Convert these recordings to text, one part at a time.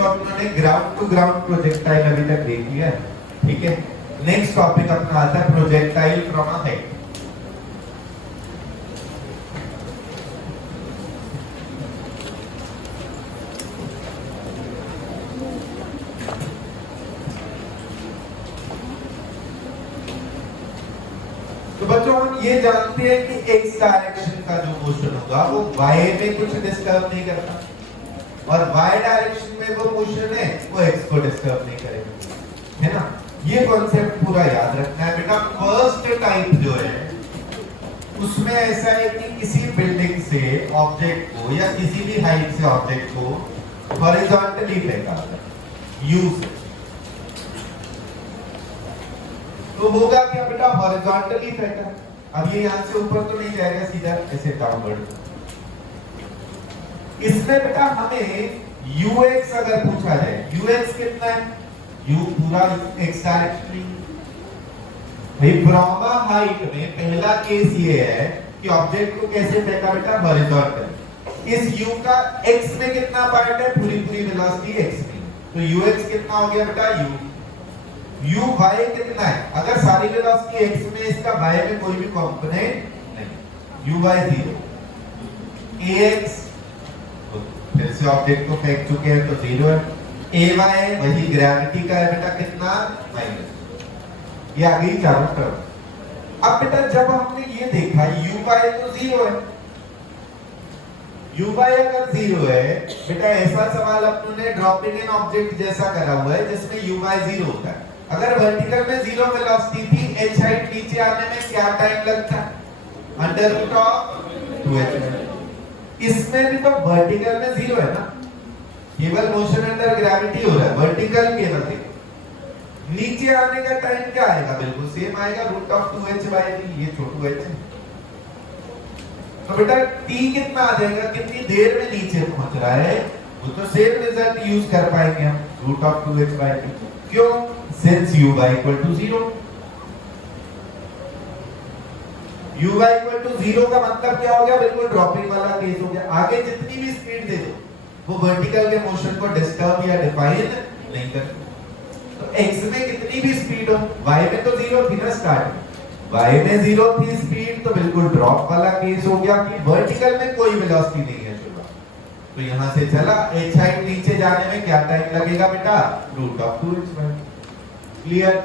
बच्चों अपने ground to ground projectile अभी तक देख लिया है, ठीक है। नेक्स्ट टॉपिक अपना आता है प्रोजेक्टाइल फ्रॉम अ हाइट। तो बच्चों हम ये जानते हैं कि एक्स डायरेक्शन का जो मोशन होगा वो वाई में कुछ डिस्टर्ब नहीं करता, और वाई डायरेक्शन में वो मोशन है वो एक्स को डिस्टर्ब नहीं करेगा, है ना। ये कॉन्सेप्ट पूरा याद रखना है बेटा। फर्स्ट टाइप जो है उसमें ऐसा है कि किसी बिल्डिंग से ऑब्जेक्ट को या किसी भी हाइट से ऑब्जेक्ट को हॉरिजॉन्टली फेंका यू से, तो होगा क्या बेटा, हॉरिजॉन्टली फेंका। अब ये यहां से ऊपर तो नहीं जाएगा, सीधा ऐसे डाउनवर्ड। इसमें बेटा हमें ux अगर पूछा जाए, ux कितना है, u पूरा x डायरेक्शन। भाई फ्रॉम अ हाइट में पहला केस ये है कि ऑब्जेक्ट को कैसे फेंका बेटा, हॉरिजॉन्टल। इस u का x में कितना पार्ट है, पूरी वेलोसिटी x में, तो ux कितना हो गया बेटा, u y कितना है, अगर सारी वेलोसिटी x में, इसका y में कोई भी कंपोनेंट नहीं, u y 0, ax फिर से ऑब्जेक्ट को फेंक चुके हैं तो 0 है, ay वही ग्रेविटी का है बेटा, कितना माइनस, ये आ गई चारों तरफ। अब बेटा जब हमने ये देखा uy तो 0 है, uy अगर 0 है बेटा, ऐसा सवाल अपने ड्रॉपिंग इन ऑब्जेक्ट जैसा करा हुआ है जिसमें uy 0 होता है। अगर वर्टिकल में 0 वेलोसिटी थी, h हाइट नीचे आने में क्या टाइम लगता है, अंडर ऑफ 2h। इसमें भी तो वर्टिकल में 0 है ना, केवल मोशन अंडर ग्रेविटी हो रहा है, वर्टिकल केवल देखो। नीचे आने का टाइम क्या आएगा, बिल्कुल सेम आएगा, रूट ऑफ 2h/t, ये छोटू h है। तो बेटा t कितना आ जाएगा, कितनी देर में नीचे पहुंच रहा है, वो तो सेम रिजल्ट यूज कर पाएंगे हम, रूट ऑफ 2h/t। क्यों, since u equal to 0। u equal to 0 का मतलब क्या हो गया, बिल्कुल ड्रॉपिंग वाला केस हो गया। आगे जितनी भी स्पीड दे दो वो वर्टिकल के मोशन को डिस्टर्ब या डिफाइन नहीं करती। तो x में कितनी भी स्पीड हो, y में तो 0 थी ना स्टार्ट, y में 0 थी स्पीड, तो बिल्कुल ड्रॉप वाला केस हो गया कि वर्टिकल में कोई वेलोसिटी नहीं है शुरुआत। तो यहां से चला, h हाइट नीचे जाने में क्या टाइम लगेगा बेटा, रूट ऑफ 2h/t। क्लियर।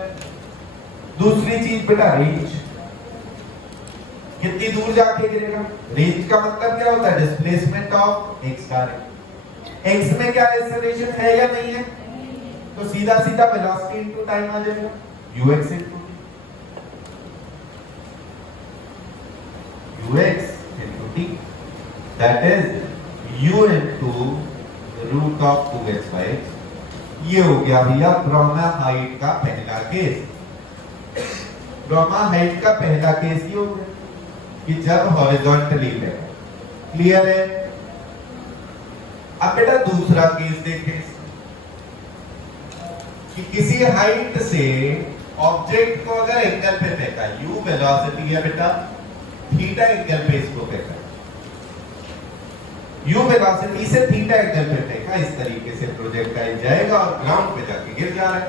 दूसरी चीज बेटा रेंज, कितनी दूर जाके गिरेगा। रेंज का मतलब क्या होता है, displacement of x direction. x में क्या एक्सेलरेशन है या नहीं है, तो सीधा सीधा वेलोसिटी इनटू टाइम आ जाएगा, ux into t, that is u into root of 2h/x। ये हो गया भैया ब्रह्मा हाइट का पहला केस। ब्रह्मा हाइट का पहला केस ये हो गया कि जब हॉरिजॉन्टली है। क्लियर है। अब बेटा दूसरा केस देखें कि किसी हाइट से ऑब्जेक्ट को अगर एंगल पे फेंका, u वेलोसिटी है बेटा, थीटा एंगल पे इसको फेंका, u वेलोसिटी से थीटा एंगल पे फेंका, इस तरीके से प्रोजेक्टाइल जाएगा और ग्राउंड पे जाके गिर जा रहा है।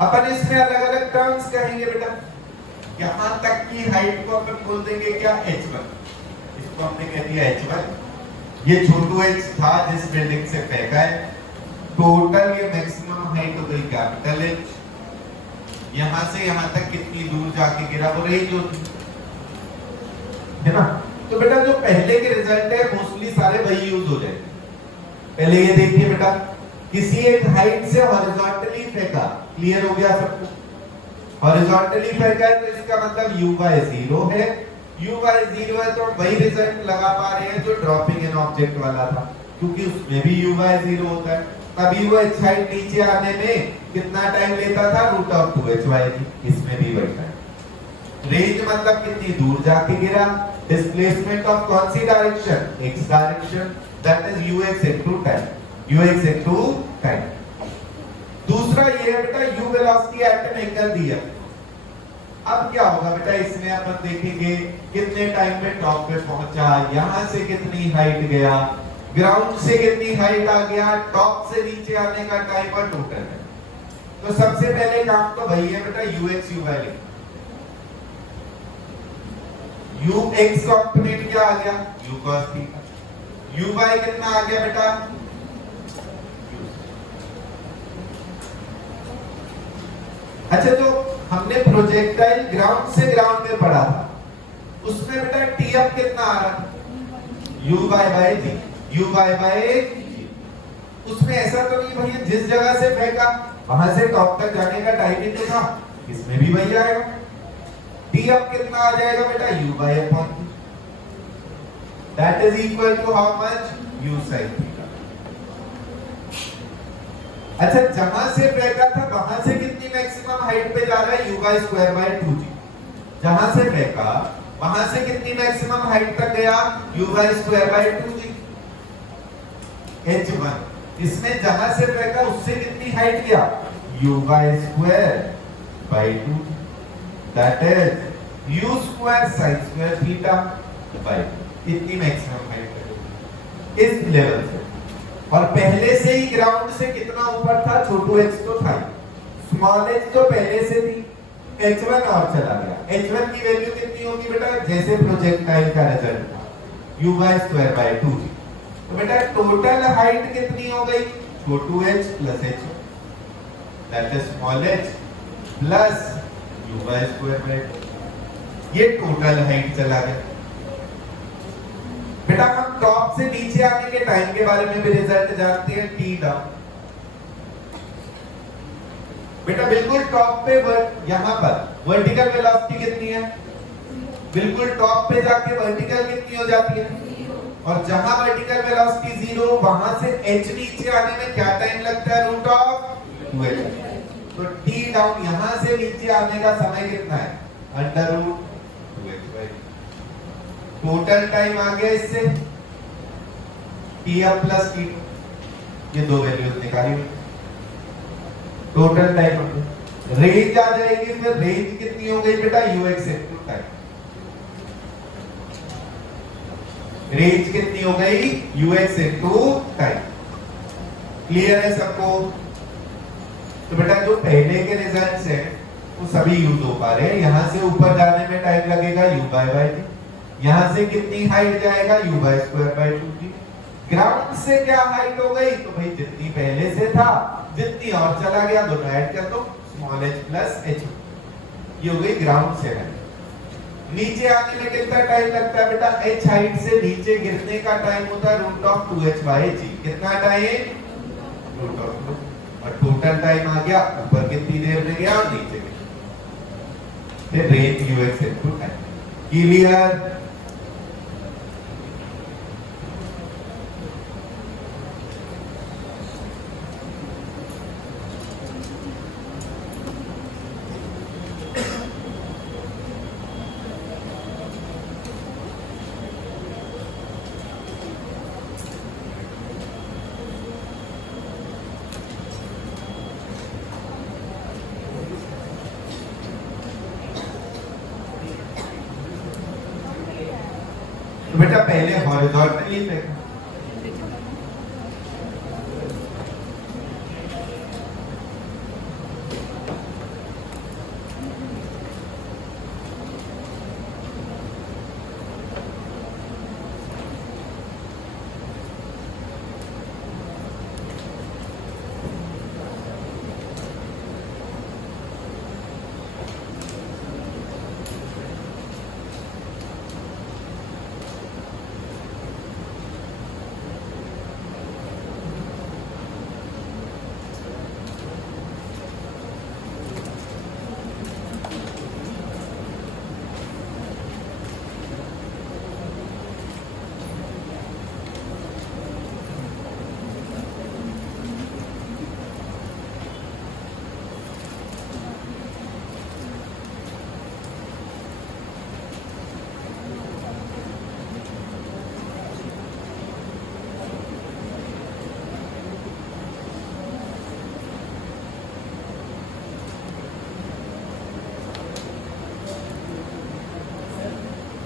अपन इसमें अलग अलग टर्म्स कहेंगे बेटा। यहां तक की हाइट को अपन बोल देंगे क्या, h1, इसको हमने कह दिया h1। ये छोटू h था जिस बिल्डिंग से फेंका है, टोटल ये मैक्सिमम हाइट हो गई कैपिटल H। यहां से यहां तक कितनी दूर जाके गिरा वो रेंज होती है ना। तो बेटा जो पहले के रिजल्ट है मोस्टली सारे वही यूज हो जाएंगे। पहले ये देखिए बेटा, किसी एक हाइट से हॉरिजॉन्टली फेंका, क्लियर हो गया सबको। हॉरिजॉन्टली फेंका है तो इसका मतलब uy 0 है, uy 0 है तो वही रिजल्ट लगा पा रहे हैं जो ड्रॉपिंग इन ऑब्जेक्ट वाला था, क्योंकि उसमें भी uy 0 होता है। तभी वो h हाइट नीचे आने में कितना टाइम लेता था, रूट ऑफ 2h/t, इसमें भी वही टाइम। रेंज मतलब कितनी दूर जाके गिरा, डिस्प्लेसमेंट ऑफ कौन सी direction, x direction, that is ux into time, ux into time. दूसरा ये है बेटा u velocity at an angle दिया। अब क्या होगा बेटा, इसमें अपन देखेंगे कितने टाइम में टॉप पे पहुंचा, यहां से कितनी हाइट गया, ग्राउंड से कितनी हाइट आ गया, टॉप से नीचे आने का टाइम और टोटल है। तो सबसे पहले काम तो वही है बेटा, यूएक्स यू वाई लिखना। यू एक्स कॉम्पोनेंट क्या आ गया, u cos theta. U y कितना आ गया बेटा, अच्छा जो हमने प्रोजेक्टाइल ग्राउंड से ग्राउंड में पढ़ा था, उसमें बेटा टी अप कितना आ रहा, u y by g, u y by. उसमें ऐसा तो नहीं भैया जिस जगह से फेंका वहां से टॉप तक जाने का टाइम ही तो था, इसमें भी वही आएगा। टी अप कितना आ जाएगा बेटा, u by upon t, that is equal to how much, u sine theta. अच्छा जहां से फेंका था वहां से कितनी मैक्सिमम हाइट पे जा रहा है, you bye square by 2g। जहां से फेंका वहां से कितनी मैक्सिमम हाइट तक गया, you bye square by 2g। h1 इसमें जहां से फेंका उससे कितनी हाइट गया, u bye square by 2, that is u square sin square theta by, इतनी मैक्सिमम हाइट है इस लेवल से। और पहले से ही ग्राउंड से कितना ऊपर था, छोटू h तो था, स्मॉल h तो पहले से थी, h1 और चला गया। h1 की वैल्यू कितनी होगी बेटा, जैसे प्रोजेक्टाइल का रिजल्ट था, u bye square by 2g। तो बेटा टोटल हाइट कितनी हो गई, छोटू h plus h, that is small h plus u bye square by 2। ये टोटल हाइट चला गया। बेटा हम टॉप से नीचे आने के टाइम के बारे में भी रिजल्ट जानते हैं, टी डाउन। बेटा बिल्कुल टॉप पे यहां पर वर्टिकल वेलोसिटी कितनी है, बिल्कुल टॉप पे जाके वर्टिकल कितनी हो जाती है, और जहां वर्टिकल वेलोसिटी 0 वहां से h नीचे आने में क्या टाइम लगता है, रूट ऑफ 2h। तो t डाउन यहां से नीचे आने का समय कितना है, under root 2h। Total time आ गया इससे t अप प्लस t, ये दो वैल्यूज निकाली। टोटल टाइम रेंज आ जाएगी, फिर रेंज कितनी हो गई बेटा, ux इनटू टाइम। रेंज कितनी हो गई, ux इनटू टाइम। क्लियर है सबको? तो बेटा जो पहले के रिजल्ट्स हैं वो सभी यूज हो पा रहे हैं। यहां से ऊपर जाने में टाइम लगेगा u बाय बाय t, यहां से कितनी हाइट जाएगा, u bye square by 2g। Ground से क्या हाइट हो गई, तो भाई जितनी पहले से था जितनी और चला गया, दोनों ऐड कर दो, स्मॉल h प्लस h, ये हो गई ग्राउंड से हाइट। नीचे आने में कितना टाइम लगता है बेटा, h हाइट से नीचे गिरने का टाइम होता है root of 2h by g। कितना टाइम, रूट ऑफ 2, और टोटल टाइम आ गया ऊपर कितनी देर में गया और नीचे गया, फिर range ux into time. Clear? तो बेटा पहले हॉरिजॉन्टली फेंका,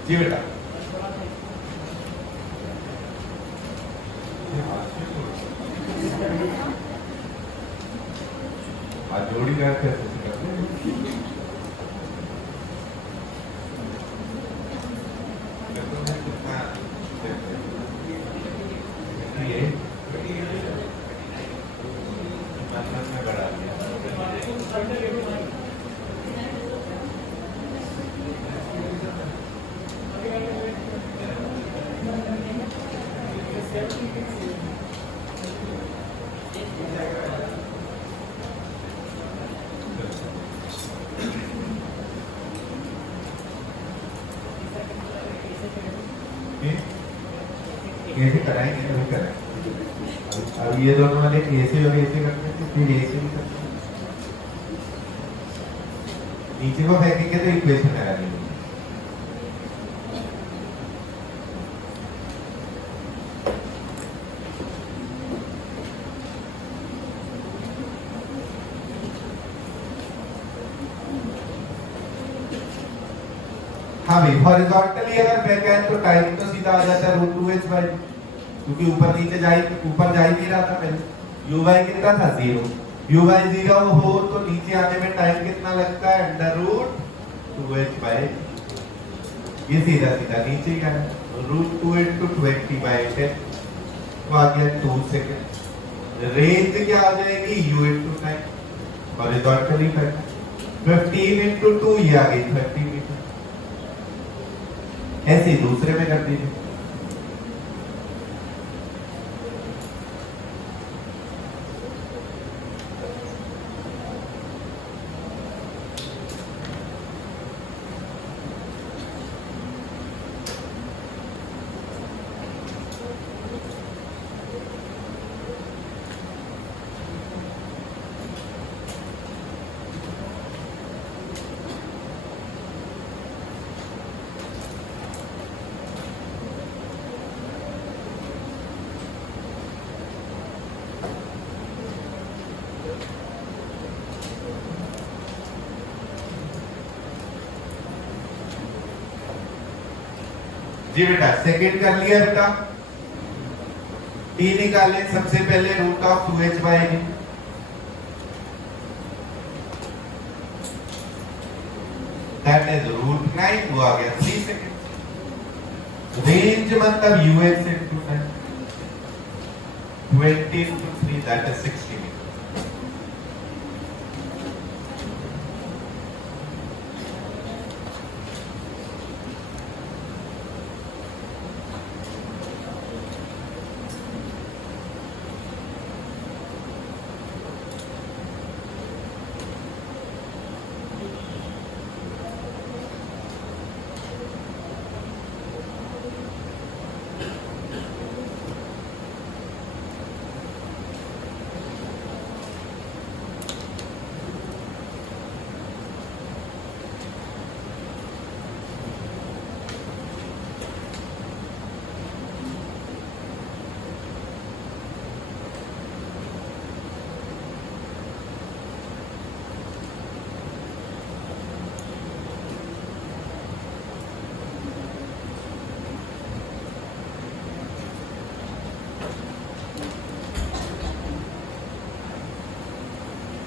जी बेटा। आज जोड़ी का कैसे करते हैं? कैसे कराएंगे नहीं कराएंगे। अब ये दोनों वाले ऐसे और ऐसे करते हैं, फिर ऐसे भी करते हैं। नीचे को फेंकेंगे तो इक्वेशन आ रही है। हाँ भाई, हॉरिजॉन्टली अगर फेंका है तो टाइम तो सीधा आ जाता है √2h बाई, क्योंकि ऊपर नीचे ऊपर जा ही नहीं रहा था पहले। u बाई कितना था 0, u बाई 0 हो तो नीचे आने में टाइम कितना लगता है √2h बाई, ये सीधा सीधा नीचे ही आया √2 into 20 by 10 तो आ गया 2 सेकंड। रेंज क्या आ जाएगी u into टाइम, हॉरिजॉन्टली फेंका 15 into 2 ये आ गई 30 मीटर। ऐसे ही दूसरे में कर दीजिए। जी बेटा, सेकंड कर लिया बेटा। टी निकालें सबसे पहले √2h by n, that is √9, वो आ गया 3 सेकंड। रेंज मतलब ux into time 20 into 3 that is 60 metre.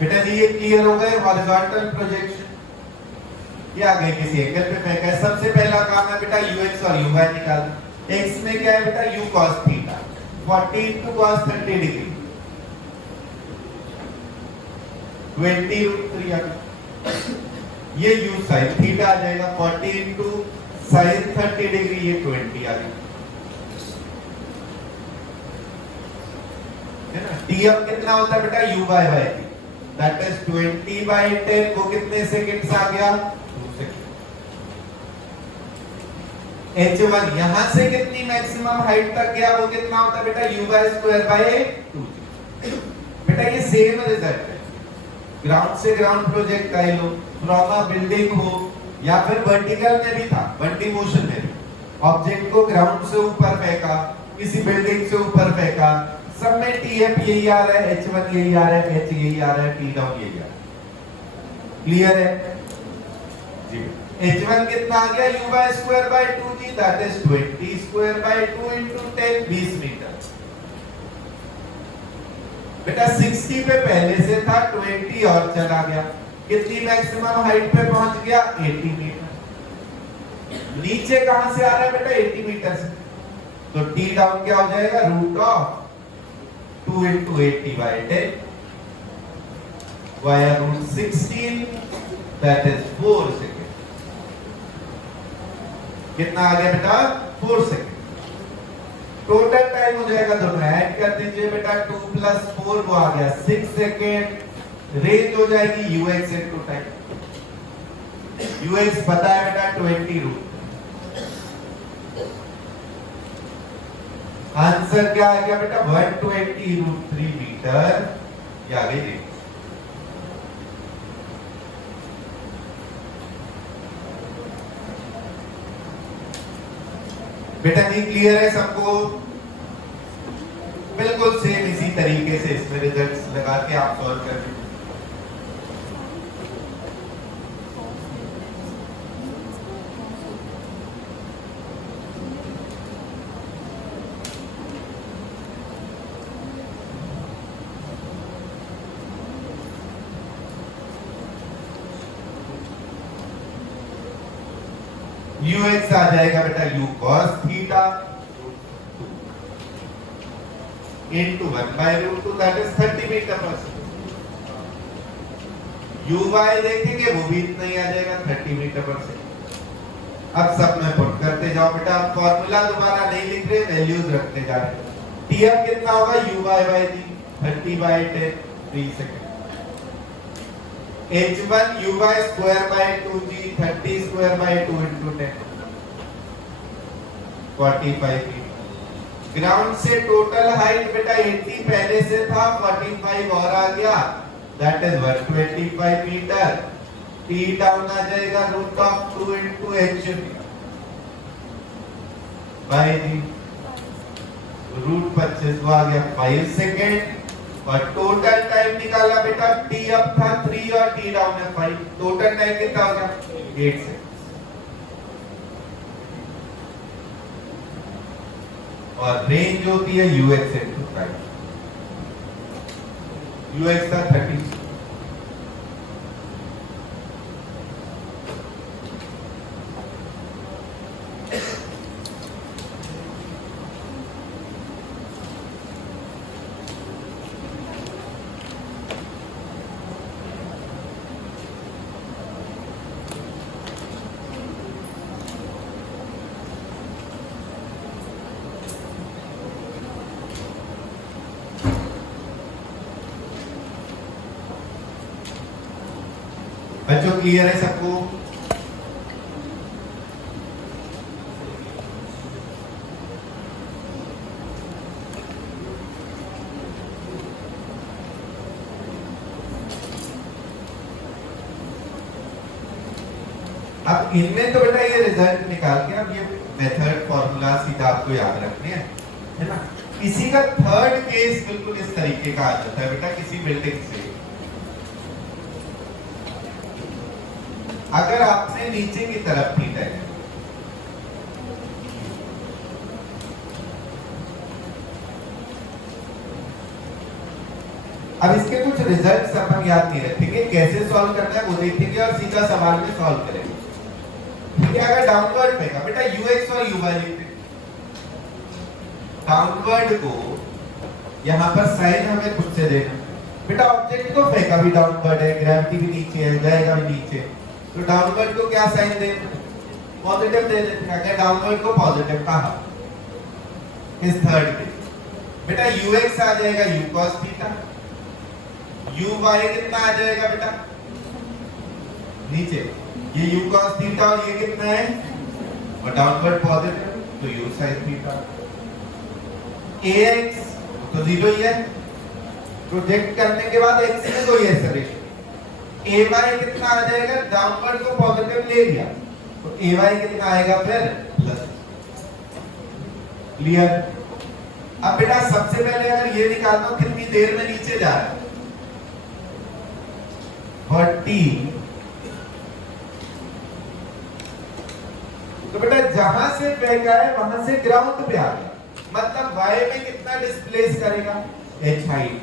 बेटा जी ये क्लियर हो गए हॉरिजॉन्टल प्रोजेक्शन। ये आ गए किसी एंगल पे फेंका है। सबसे पहला काम है बेटा ux और uy निकालना। x में क्या है बेटा u cos theta 40 into cos 30 degree 20 √3 आ गया। ये u sin थीटा आ जाएगा 40 into sin 30 डिग्री, ये 20 आ गया है ना। t अब कितना होता है बेटा u by y, that is 20 by 10, वो कितने सेकंड्स आ गया 2 सेकंड। h1 यहां से कितनी मैक्सिमम हाइट तक गया, वो कितना होता है बेटा u by square by 2। बेटा ये सेम रिजल्ट है, ग्राउंड से ग्राउंड प्रोजेक्टाइल हो, फ्रॉम अ बिल्डिंग हो, या फिर वर्टिकल में भी था, वर्टिकल मोशन में भी ऑब्जेक्ट को ग्राउंड से ऊपर फेंका, किसी बिल्डिंग से ऊपर फेंका, सब में TF यही आ रहा है, H1 यही आ रहा है, H यही आ रहा है, T डाउन यही आ रहा है। क्लियर है जी। H1 कितना आ गया u by square by 2 जी, that is 20 square by 2 into 10 20 metre. बेटा 60 पे पहले से था, 20 और चला गया, कितनी मैक्सिमम हाइट पे पहुंच गया? 80 मीटर। नीचे कहां से आ रहा है बेटा? 80 मीटर से। तो टी डाउन क्या हो जाएगा? Root of 2 into 80 by 10 via root 16, that is 4 second. कितना आ गया बेटा? 4 सेकेंड। टोटल टाइम हो जाएगा, दोनों ऐड कर दीजिए बेटा, 2 + 4 वो आ गया 6 सेकेंड। रेंज हो जाएगी ux into टाइम। ux पता है बेटा 20 रूट। आंसर क्या आ गया बेटा? 120 रूट 3 मीटर। ये आ गई रेंज। बेटा जी क्लियर है सबको? बिल्कुल सेम इसी तरीके से इसमें रिजल्ट्स लगा के आप सॉल्व कर दीजिए। ux आ जाएगा बेटा u cos theta into 1/√2, that is 30 metre per second. uy देखेंगे वो भी इतना ही आ जाएगा 30 मीटर पर सेकेंड। अब सब में पुट करते जाओ बेटा, फॉर्मूला दोबारा नहीं लिख रहे, वैल्यूज रखते जा रहे। tf कितना होगा? uy/g 30/10 3 second. h1 uy²/2g 30²/2 into 10 45 metre. Ground से टोटल हाइट बेटा 80 पहले से था, 45 और आ गया, that is 125 metre. T down आ जाएगा root of 2 into h by G root 25 वो आ गया 5 सेकेंड। और टोटल टाइम निकाला बेटा, टी अप था 3 और टी डाउन है 5, टोटल टाइम कितना हो गया? 8 सेकेंड। और रेंज होती है ux into टाइम। ux था 30। बच्चों क्लियर है सबको? अब इनमें तो बेटा ये रिजल्ट निकाल के अब ये मेथड फॉर्मूला सीधा आपको याद रखने हैं, है ना? इसी का थर्ड केस बिल्कुल इस तरीके का आ जाता है बेटा, किसी बिल्डिंग से अगर आपने नीचे की तरफ थीटा है, अब इसके कुछ रिजल्ट्स अपन याद नहीं रखेंगे, कैसे सॉल्व करना है वो देखेंगे और सीधा सवाल में सॉल्व करेंगे। ठीक है? अगर डाउनवर्ड फेंका बेटा ux और uy लिखते, डाउनवर्ड को यहां पर साइन हमें खुद से देना। बेटा ऑब्जेक्ट को फेंका भी डाउनवर्ड है, ग्रेविटी भी नीचे है, जाएगा भी नीचे, तो डाउनवर्ड को क्या साइन देना? पॉजिटिव दे देते हैं। अगर डाउनवर्ड को पॉजिटिव कहा इस थर्ड पे, बेटा ux आ जाएगा u cos थीटा, uy कितना आ जाएगा बेटा नीचे, ये u cos थीटा और ये कितना है और डाउनवर्ड पॉजिटिव, तो u sin थीटा। ax तो जीरो ही है, प्रोजेक्ट करने के बाद x में कोई ऐसा रेशियो। ay कितना आ जाएगा? डाउनवर्ड को पॉजिटिव ले लिया, तो ay कितना आएगा फिर? प्लस। क्लियर? अब बेटा सबसे पहले अगर ये निकालना हो कितनी देर में नीचे जा रहा है, 40, तो बेटा जहां से फेंका है वहां से ग्राउंड पे आ गया, मतलब y में कितना डिस्प्लेस करेगा? h height.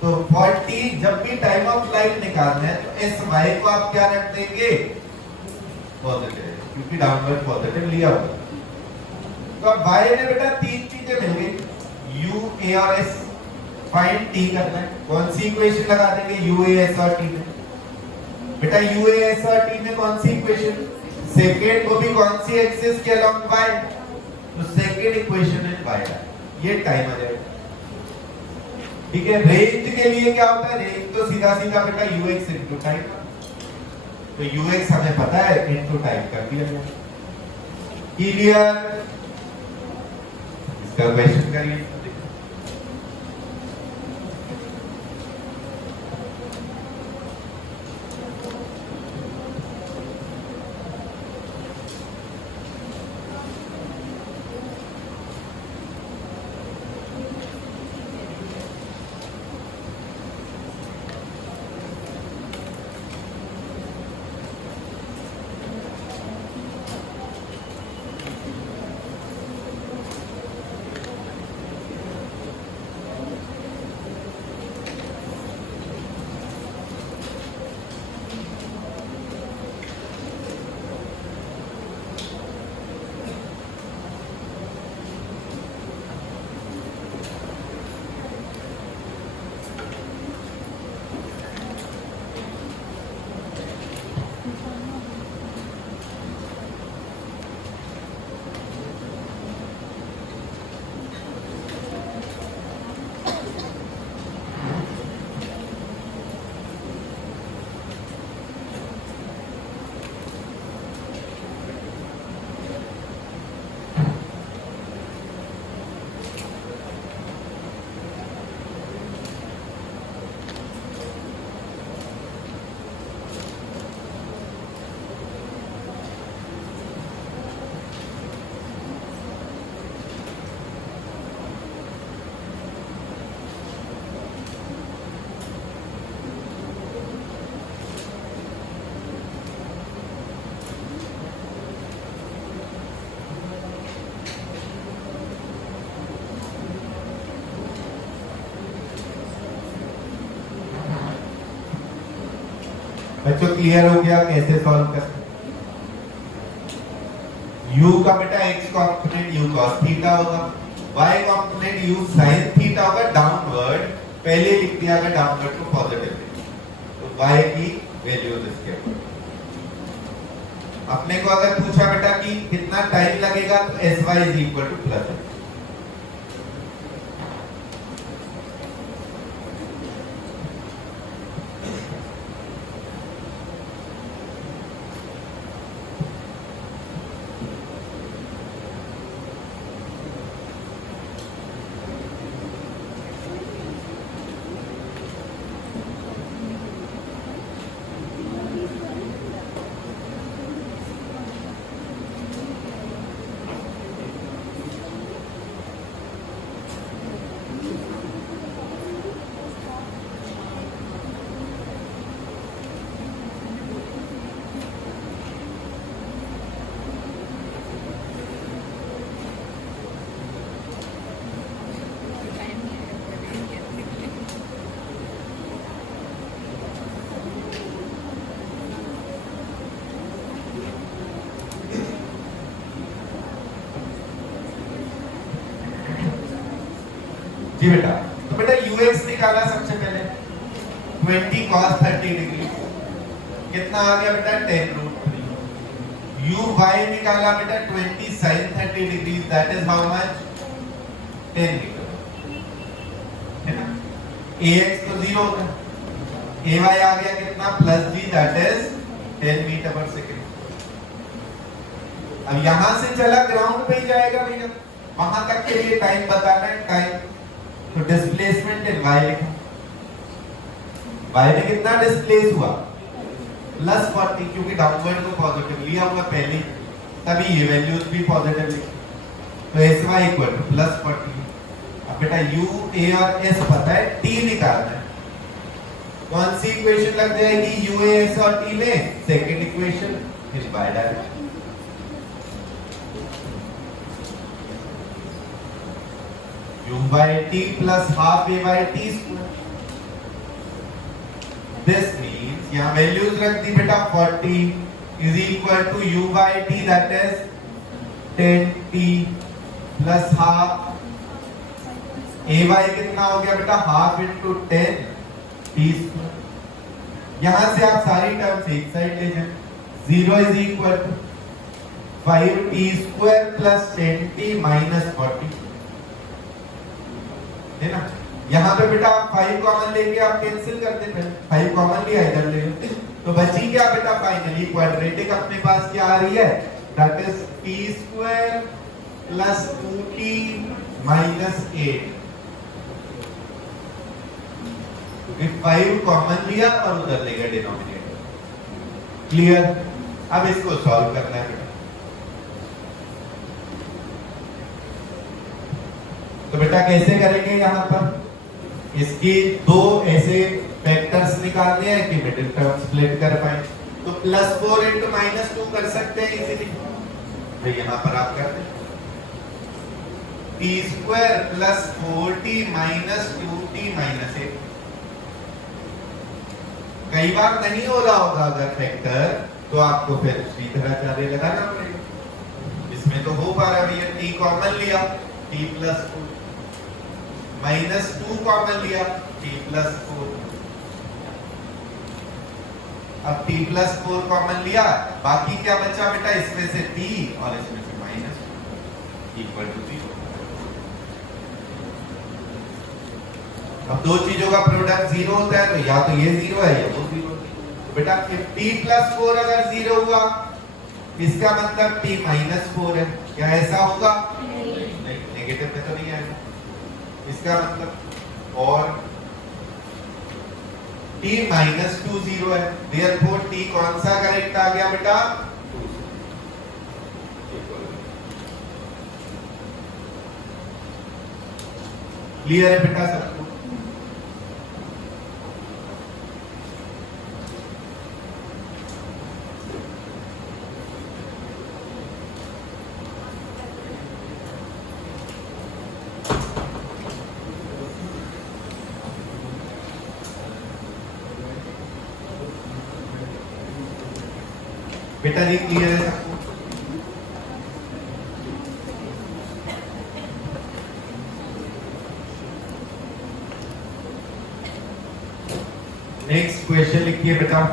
तो 40 जब भी टाइम ऑफ फ्लाइट निकालना है तो एस वाई को आप क्या रख देंगे, पॉजिटिव, क्योंकि डाउनवर्ड पॉजिटिव लिया हुआ। तो अब वाई में बेटा तीन चीजें मिल गई, यू ए और एस, फाइंड टी करना है। कौन सी इक्वेशन लगा देंगे यू ए एस और टी में, बेटा यू ए एस और टी में कौन सी इक्वेशन, सेकेंड वो भी कौन सी एक्सिस के अलोंग वाई, तो सेकेंड इक्वेशन है वाई, ये टाइम आ जाएगा। ठीक है, रेंज के लिए क्या होता है, रेंज तो सीधा सीधा बेटा यूएक्स इनटू टाइम, तो यूएक्स हमें पता है, इनटू टाइम कर दिया गया। क्लियर, इसका क्वेश्चन करिए। बच्चों क्लियर हो गया कैसे सॉल्व करते हैं? u का बेटा x component u cos theta होगा, y component u sin theta होगा डाउनवर्ड, पहले लिख दिया अगर डाउनवर्ड को पॉजिटिव, तो y की वैल्यू इसके ऊपर। अपने को अगर पूछा बेटा कि कितना टाइम लगेगा तो sy is equal to plus, G बेटा। तो बेटा ux निकाला सबसे पहले 20 cos 30 डिग्री, कितना आ गया बेटा 10 रूट 3। uy निकाला बेटा 20 sin 30 degree, that is how much 10 metre, है ना। ax तो 0 होगा, ay आ गया कितना plus g, that is 10 metre per second. अब यहां से चला ग्राउंड पे ही जाएगा भैया, वहां तक के लिए टाइम बताना है, टाइम तो डिस्प्लेसमेंट इन y लिखा, y में कितना डिस्प्लेस हुआ प्लस 40, क्योंकि डाउनवर्ड को पॉजिटिव लिया हुआ पहले, तभी ये वैल्यूज भी पॉजिटिव लिखी, तो sy इक्वल टू प्लस 40। अब बेटा u a और s पता है, t निकालना है, कौन सी इक्वेशन लग जाएगी u a s और t में, सेकंड इक्वेशन, फिर by direction, u by t plus half a by t square, this means यहाँ वैल्यूज रख दी बेटा 40 is equal to u by t that is 10t plus half ay कितना हो गया बेटा हाफ इंटू 10 t स्क्वायर। यहां से आप सारी टर्म्स एक साइड ले जाएं 0 is equal to 5t square plus 10t minus 40 है ना। यहाँ पे बेटा 5 कॉमन लेके आप कैंसिल कर देते हैं 5 कॉमन लिया इधर ले लो तो बची क्या बेटा फाइनली क्वाड्रेटिक अपने पास क्या आ रही है that is t square plus 2t minus 8 क्योंकि 5 कॉमन लिया और उधर ले गए डिनोमिनेटर। क्लियर। अब इसको सॉल्व करना है बेटा। तो बेटा कैसे करेंगे यहाँ पर इसकी दो ऐसे फैक्टर्स निकालने हैं कि मिडिल टर्म स्प्लिट कर पाए तो +4 इंटू -2 कर सकते हैं इजीली। तो यहाँ पर आप करते हैं t square plus 4t minus 2t minus 1। कई बार नहीं हो रहा होगा अगर फैक्टर तो आपको फिर श्रीधराचार्य लगाना पड़ेगा। इसमें तो हो पा रहा है भैया t कॉमन लिया t प्लस 4 माइनस 2 कॉमन लिया t प्लस 4 अब t प्लस 4 कॉमन लिया बाकी क्या बचा बेटा इसमें से t और इसमें से माइनस इक्वल टू 0। अब दो चीजों का प्रोडक्ट 0 होता है तो या तो ये 0 है या वो 0 है। तो बेटा t प्लस 4 अगर 0 हुआ इसका मतलब t माइनस 4 है। क्या ऐसा होगा? नहीं, नेगेटिव में तो नहीं आएगा। इसका मतलब और t माइनस 2 0 है देयरफॉर t कौन सा करेक्ट आ गया बेटा 2। क्लियर है बेटा सबको? बेटा ये क्लियर है सबको? नेक्स्ट क्वेश्चन लिखिए बेटा।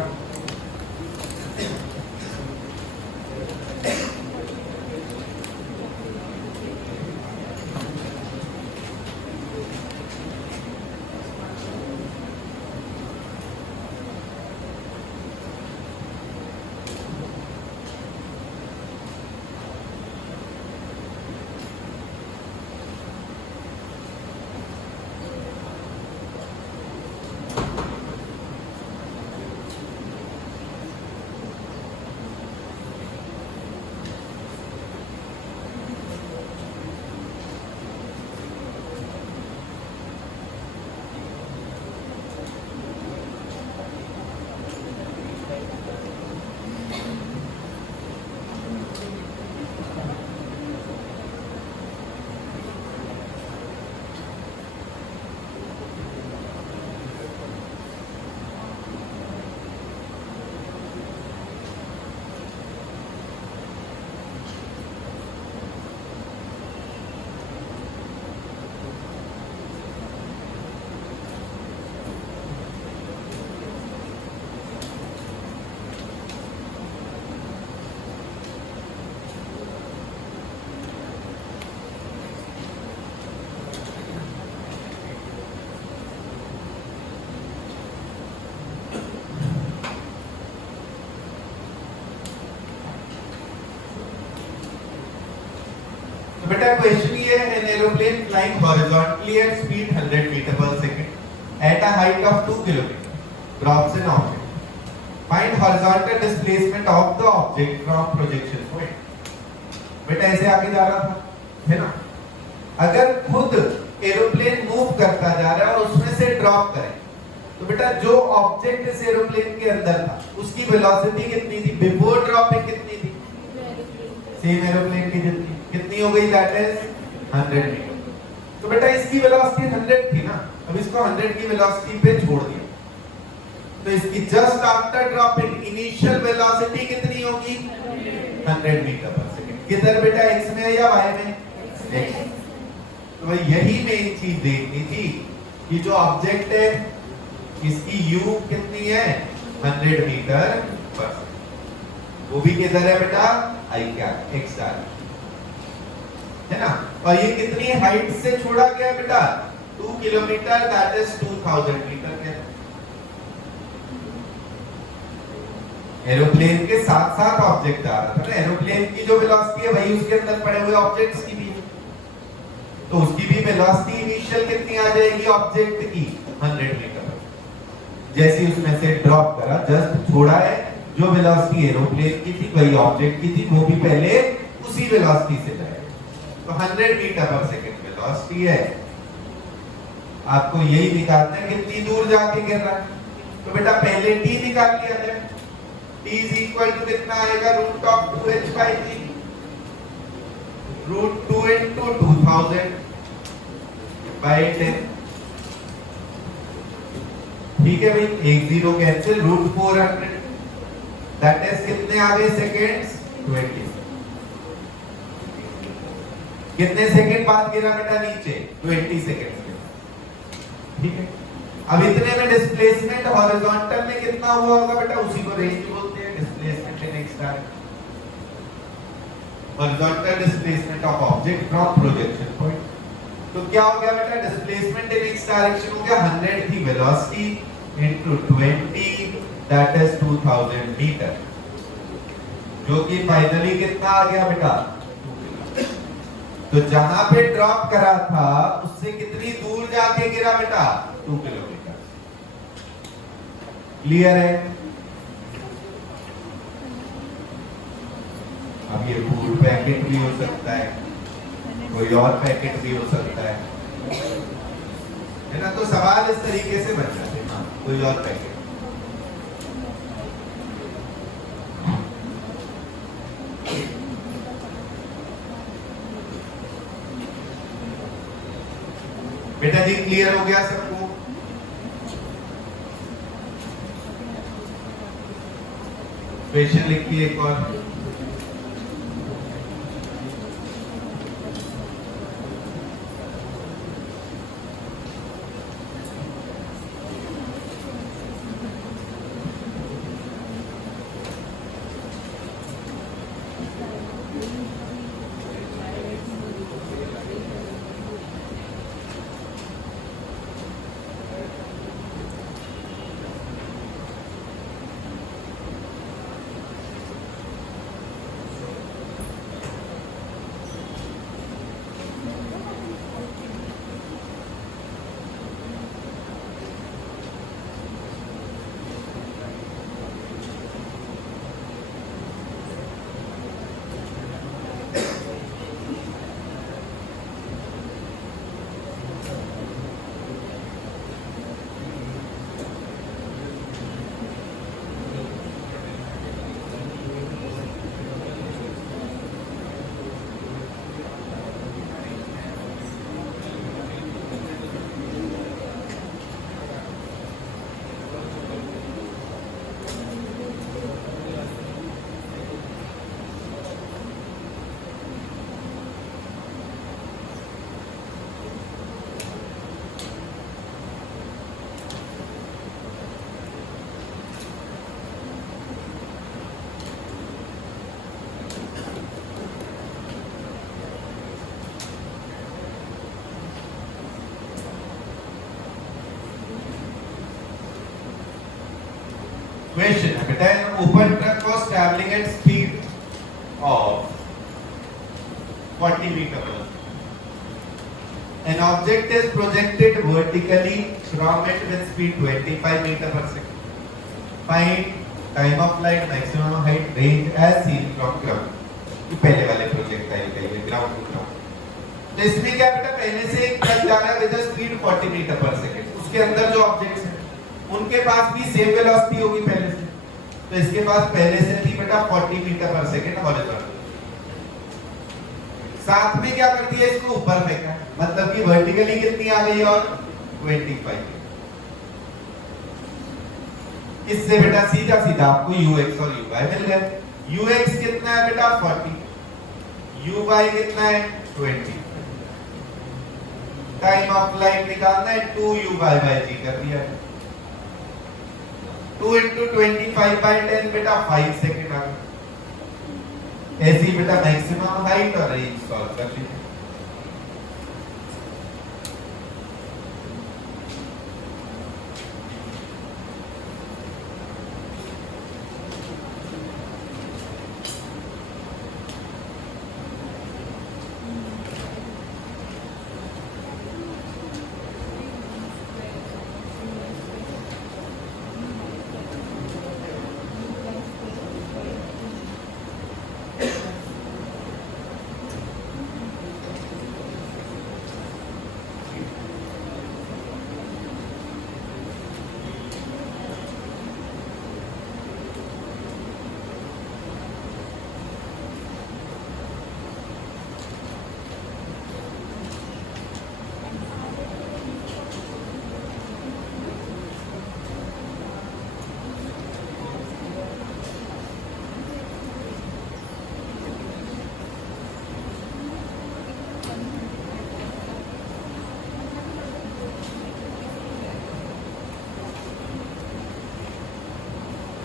बेटा क्वेश्चन ये है an aeroplane flying horizontally at speed 100 meter per second at a height of 2 km drops an object. Find horizontal displacement of the object from projection point. बेटा ऐसे आगे जा रहा था है ना। अगर खुद एरोप्लेन मूव करता जा रहा है और उसमें से ड्रॉप करे तो बेटा जो ऑब्जेक्ट इस एरोप्लेन के अंदर था उसकी वेलोसिटी कितनी थी बिफोर ड्रॉपिंग कितनी थी सेम एरोप्लेन की जितनी कितनी हो गई दैट इज 100 मीटर। तो बेटा इसकी वेलोसिटी 100 थी ना अब इसको 100 की वेलोसिटी पे छोड़ दिया तो इसकी just after dropping initial velocity कितनी होगी? 100 मीटर पर सेकंड। किधर बेटा, x में या y में? x। तो यही मेन चीज देखनी थी कि जो ऑब्जेक्ट है इसकी u कितनी है? 100 मीटर पर सेकंड। वो भी किधर है बेटा? i क्या x है ना। और ये कितनी हाइट से छोड़ा गया बेटा? 2 किलोमीटर, दैट इज 2000 मीटर के। एरोप्लेन के साथ साथ ऑब्जेक्ट आ रहा था ना, एरोप्लेन की जो वेलोसिटी है वही उसके अंदर पड़े हुए ऑब्जेक्ट्स की भी है, तो उसकी भी वेलोसिटी इनिशियल कितनी आ जाएगी ऑब्जेक्ट की? 100 मीटर। जैसे उसमें से ड्रॉप करा, जस्ट छोड़ा है, जो वेलोसिटी एरोप्लेन की थी वही ऑब्जेक्ट की थी, वो भी पहले उसी वेलोसिटी से जाएगा। तो 100 मीटर पर सेकंड वेलोसिटी है। आपको यही निकालना है कितनी दूर जाके गिर रहा है। तो बेटा पहले t निकाल लिया जाए। t इज इक्वल टू कितना आएगा? Root of 2h by 3, root 2 into 2000 by 10। ठीक है भाई, एक zero cancel, root 400, that is कितने आ गए सेकेंड्स? 20। कितने सेकंड बाद गिरा बेटा नीचे? 20 सेकंड। ठीक है, अब इतने में डिस्प्लेसमेंट हॉरिजॉन्टल में कितना हुआ होगा बेटा? उसी को रेंज बोलते हैं, displacement in x direction. Horizontal displacement of object from projection point. तो क्या हो गया बेटा? डिस्प्लेसमेंट इन एक्स डायरेक्शन हो गया 100 थी velocity into 20, that is 2000 metre, जो कि फाइनली कितना आ गया बेटा? तो जहां पे ड्रॉप करा था उससे कितनी दूर जाके गिरा बेटा? 2 किलोमीटर। क्लियर है? अब ये फूड पैकेट भी हो सकता है, कोई और पैकेट भी हो सकता है ना। तो सवाल इस तरीके से बन जाते हैं। हाँ, कोई और पैकेट। बेटा जी क्लियर हो गया सबको? क्वेश्चन लिखिए एक और। Question: an open truck was traveling at speed of 40 meters. An object is projected vertically from it with speed 25 meters per second. Find time of flight, maximum height, range as seen from ground. ये पहले वाले project का ही ground to ground. तो इसमें क्या बेटा, पहले से एक ट्रक जा रहा है with speed 40 metre per second, उसके अंदर जो ऑब्जेक्ट्स हैं उनके पास भी सेम वेलोसिटी होगी पहले से। तो इसके पास पहले से थी बेटा 40 मीटर पर सेकंड हॉरिजॉन्टल। साथ में क्या कर दिया, इसको ऊपर फेंका, मतलब कि वर्टिकली कितनी आ गई और 25। इससे बेटा सीधा सीधा आपको ux और uy मिल गए। ux कितना है बेटा 40, uy कितना है 20। टाइम ऑफ फ्लाइट निकालना है 2u/g कर दिया है। 2 × 25/10 बेटा 5 सेकंड आ गया। ऐसी बेटा मैक्सिमम हाइट और रेंज सॉल्व कर लीजिए।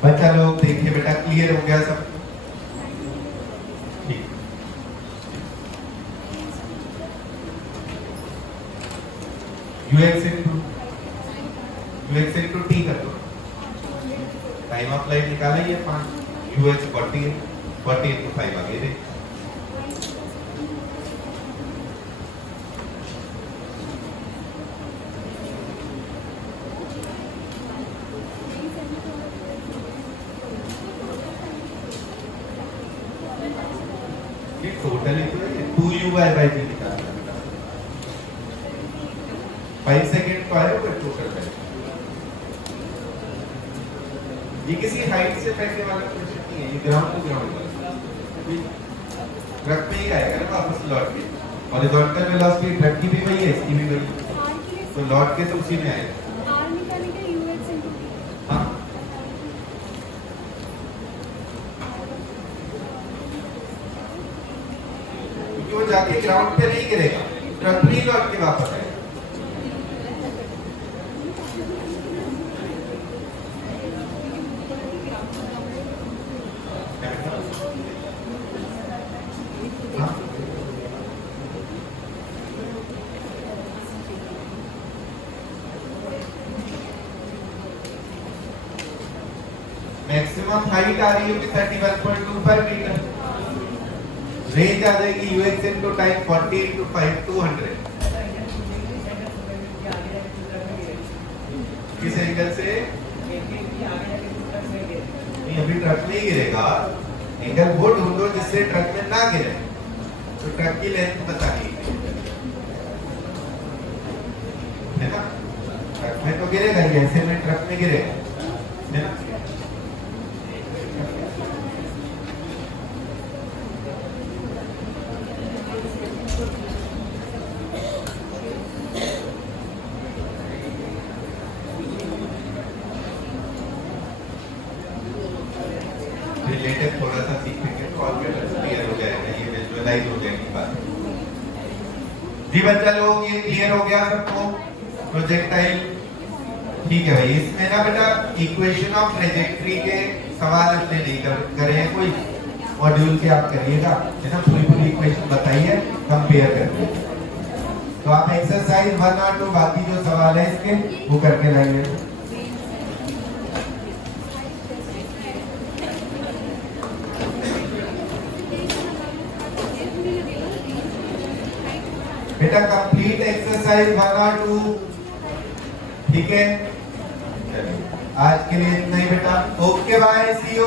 बच्चा लोग देखिए बेटा क्लियर हो गया सब? ठीक। ux into t कर दो। टाइम ऑफ फ्लाइट निकाला ये 5, ux 40 है, 40 into 5 आ गए। टोटली 2u/g निकालना बेटा। 5 सेकंड तो आया होगा टोटल में। ये किसी हाइट से फेंकने वाला क्वेश्चन नहीं है, ये ग्राउंड टू ग्राउंड वाला ट्रक में ही आएगा ना वापस लौट के। हॉरिजॉन्टल वेलोसिटी ट्रक की भी वही है, इसकी भी वही है, तो लौट के तो उसी में आएगा। वो जाके ग्राउंड पे नहीं गिरेगा, ट्रक में ही लौट के वापस आएगा। मैक्सिमम हाइट आ रही है 31.25 मीटर। रेंज आ जाएगी ux into टाइम 40 into 5 200। किस एंगल से? नहीं अभी ट्रक में ही गिरेगा। एंगल वो ढूंढो जिससे ट्रक में ना गिरे, तो ट्रक की लेंथ बतानी है ना। ट्रक में तो गिरेगा ही, ऐसे में ट्रक में गिरेगा है ना। रिलेटेड थोड़ा सा सीखेंगे तो और क्लियर हो जाएगा, ये विजुअलाइज हो जाएगी बात। जी बच्चा लोग ये क्लियर हो गया सबको? प्रोजेक्टाइल ठीक है भाई। इसमें ना बेटा इक्वेशन ऑफ ट्रेजेक्टरी के सवाल हमने नहीं करे हैं, कोई मॉड्यूल के आप करिएगा है ना, पूरी इक्वेशन बताइए, कंपेयर करके। तो आप एक्सरसाइज 1 और 2 बाकी जो सवाल है इसके वो करके लाइए। बेटा कंप्लीट एक्सरसाइज 1 और 2 ठीक है। आज के लिए इतना ही बेटा। Okay bye, see you.